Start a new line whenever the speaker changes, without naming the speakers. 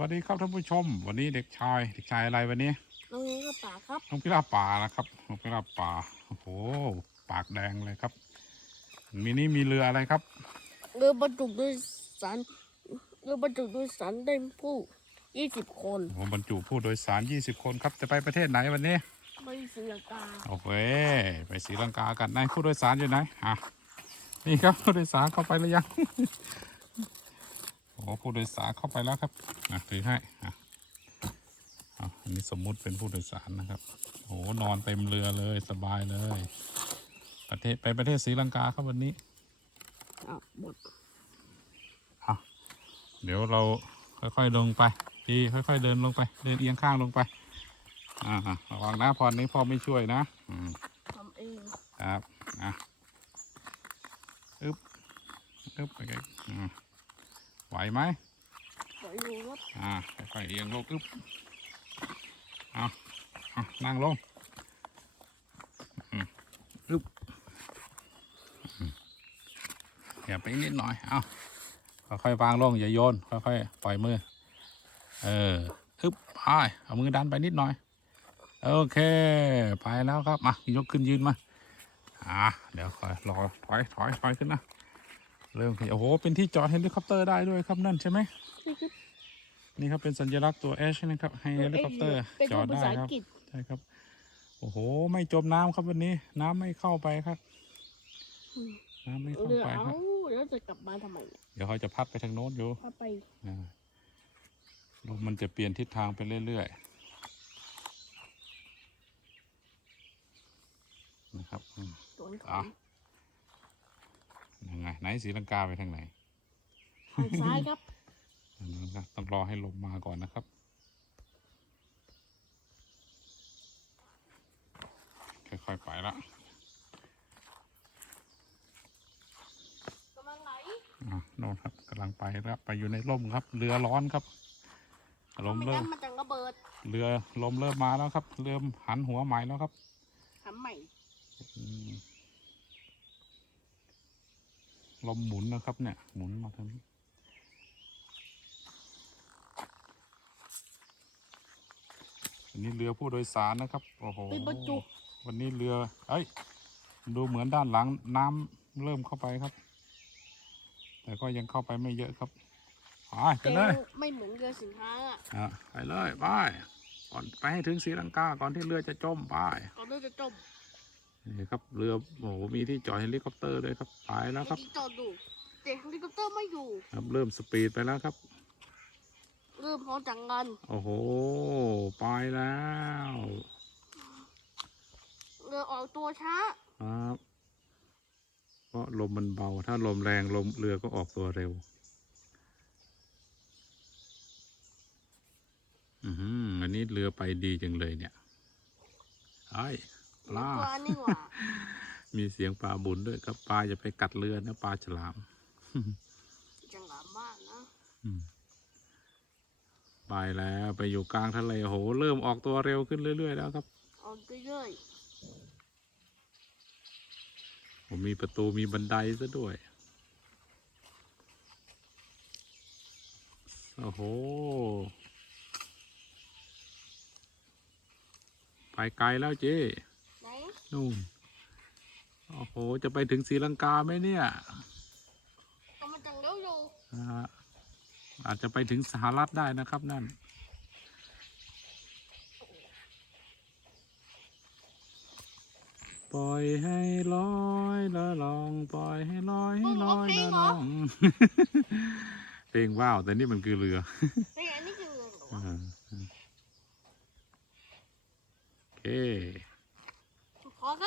วัสดีครับท่านผู้ชม วันนี้เด็กชาย เด็กชายอะไรวันนี้
น้องนี้ก็ป่าครับ
น้องพิราบป่านะครับน้องพิราบป่าโอ้โหปากแดงเลยครับ มีนี่มีเรืออะไรครับ
เรือบรรจุโดยสารเรือบรรจุโดยสารได้ผู้ยี่สิบคน
โอ้โหบรรจุผู้โดยสาร20คนครับจะไปประเทศไหนวันนี้
ไปศรีลังกา
โอเคไปศรีลังกากันนายผู้โดยสารอยู่ไหนอะนี่ครับผู้โดยสารเข้าไปหรือยัง โอ้โหผู้โดยสารเข้าไปแล้วครับอะถือให้อะเอาอันนี้สมมุติเป็นผู้โดยสารนะครับโอ้โหนอนเต็มเรือเลยสบายเลย ประเทศไปประเทศศรีลังกาครับวันนี้
อะหมด
เดี๋ยวเราค่อยๆลงไปพี่ค่อย ๆ เดินลงไป เดินเอียงข้างลงไปอ่าระวังนะพรนี้พ่อไม่ช่วยนะอืม
ทำเอง
ครับนะอึ๊บอึ๊บไปกันอืม ไหวไหม
ไปดูครับ
อ่าค่อยๆเอียงลงอึ๊บเอาเอานั่งลงอืมอึ๊บอย่าไปนิดหน่อยเอาค่อยๆวางลงอย่าโยนค่อยๆปล่อยมือเอออึ๊บไปเอามือดันไปนิดหน่อยโอเค ไปแล้วครับมายกขึ้นยืนมาอ่าเดี๋ยวคอยรอถอยถอยถอยขึ้นนะ เริ่มขยับโอ้โห เป็นที่จอดเฮลิคอปเตอร์ได้ด้วยครับนั่นใช่ไหม
นี่คือ
นี่ครับเป็นสัญลักษณ์ตัว H นะครับให้เฮลิคอปเตอร์
เป็น
จอ
ภา
ดได้
ษา
ค
อั
รั
ง
บ
กฤษ
ใช่ครับ โอ้โห ไม่จมน้ำครับวันนี้ น้ำไม่เข้าไปครับ
อืม
น้ำไม่เข้า
เรือ
ไปค
เอา
รับ
แล้วจะกลับมาทำไมเนี่ย
เดี๋ยวเขาจะพัดไปทางโน้นอยู่
ถ้าไป
อ่าลมมันจะเปลี่ยนทิศทางไปเรื่อยๆนะครับอืม
สวนข
อะ
อง
ยัง ไงไหนสีลังกาไปทางไหน
ทางซ้ายครับ
อันนั้นครับต้องรอให้ลมมาก่อนนะครับค่อยๆไปละ
กำลังไหล
อะโน่นครับกำลังไปแล้วไปอยู่ในร่มครับ เรือร้อนครับลม
ไม่
เริ่
งั้
ม
นมันจะระเบิด
เรือลมเริ่มมาแล้วครับ เริ่มหันหัวใหม่แล้วครับ
ทำใหม่
อืม ลมหมุนนะครับเนี่ย หมุนมาทางนี้อันนี้เรือผู้โดยสารนะครับ โอ้โห
เป็นบรรจุ
วันนี้เรือ เอ้ย ดูเหมือนด้านหลังน้ำเริ่มเข้าไปครับ แต่ก็ยังเข้าไปไม่เยอะครับไปไป
แต่
เลย
ไม่เหมือนเรือสินค้าอะ
อะไปเลยไปก่อนไปให้ถึงศรีลังกาก่อนที่เรือจะจมไป
ก่อนที่จะจม
นี่ครับเรือโอ้โหมีที่จอดเฮลิคอปเตอร์เลยครับไปแล้วครับ
ที่จอดดูแต่เฮลิคอปเตอร์ไม่อยู่
ครับเริ่มสปีดไปแล้วครับ
เริ่มพร้อมจังกัน
โอ้โหไปแล้ว
เรือออกตัวช้า
ครับเพราะลมมันเบาถ้าลมแรงลมเรือก็ออกตัวเร็ว อือหืออันนี้เรือไปดีจังเลยเนี่ยไอ้ย ปลา
ปลานี่หว่า
มีเสียงปลาบุญด้วยครับปลาจะไปกัดเรือนะปลาฉลาม
จังหวะมากนะ
อืมไปแล้วไปอยู่กลางทะเลโห เริ่มออกตัวเร็วขึ้นเรื่อยๆแล้วครับ
ออกเรื่อย
ผมมีประตูมีบันไดซะด้วย โอ้โห ไปไกลแล้วเจ๊
ๆไห นู่
นโอ้โห จะไปถึงศรีลังกาไหมเนี่ย
เอามัจังเร็วอยู่
อาจจะไปถึงสหรัฐได้นะครับนั่น ปล่อยให้ลอยละลอง ปล่อยให้ลอยให้ลอยละลอง เพลงว้าว แต่นี่มันคือเรือ
เอเโอเค ขอ
ครับ